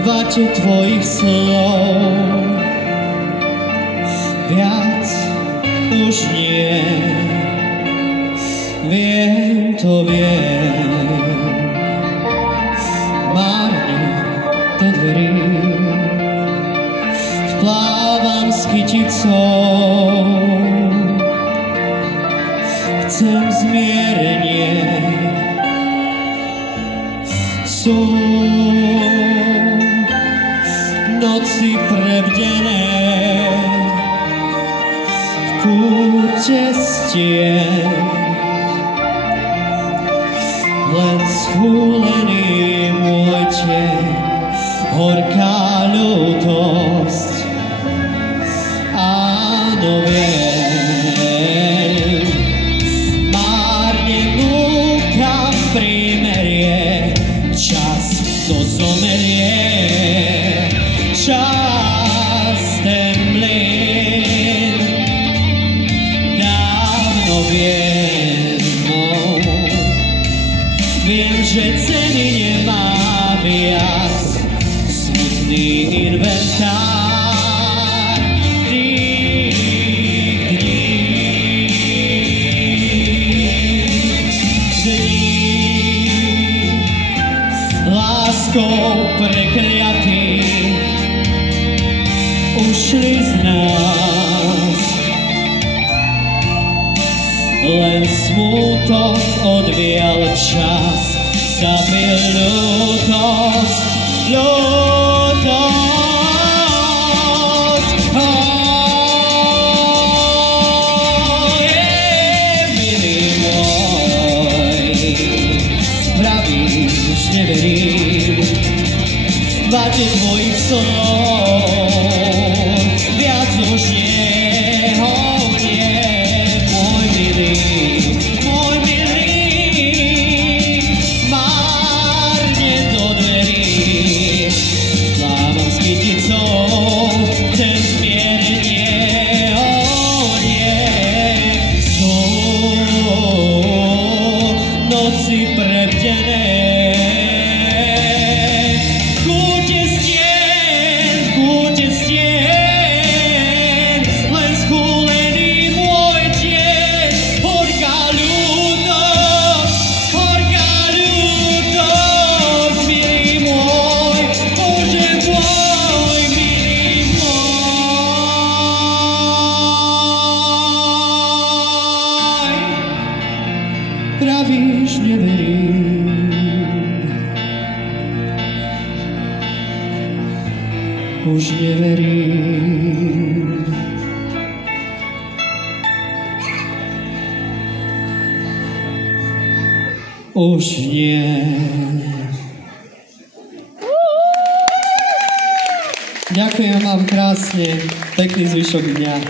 Váte tvojich slov viac už nie. Viem, to viem, márne do dverí vplávam s kyticou. Chcem zmierenie, sú noci prebdené v kúte stien, len schúlený môj tieň, horká ľútosť. Áno, viem, márne núkam prímerie, čas to zomerie, čas ten mlyn dávno viem, viem, že ceny nemá viac, smutný inventár tých dní, láskou prekliatých ušli z nás, len smútok odvial čas, zabil ľútosť, ľútosť. Milý môj, pravíš, už neverím, váte tvojich slov viac už nie, môj milý, márne do dverí vplávam s kyticou. Chcem zmierenie, nie, sú noci prebdené v kúte stien, len schúlený môj tieň, horká ľútosť, milý môj, Bože môj, milý môj. Pravíš, neverím, už neverím. Už nie. Ďakujem vám krásne, pekný zvyšok dňa.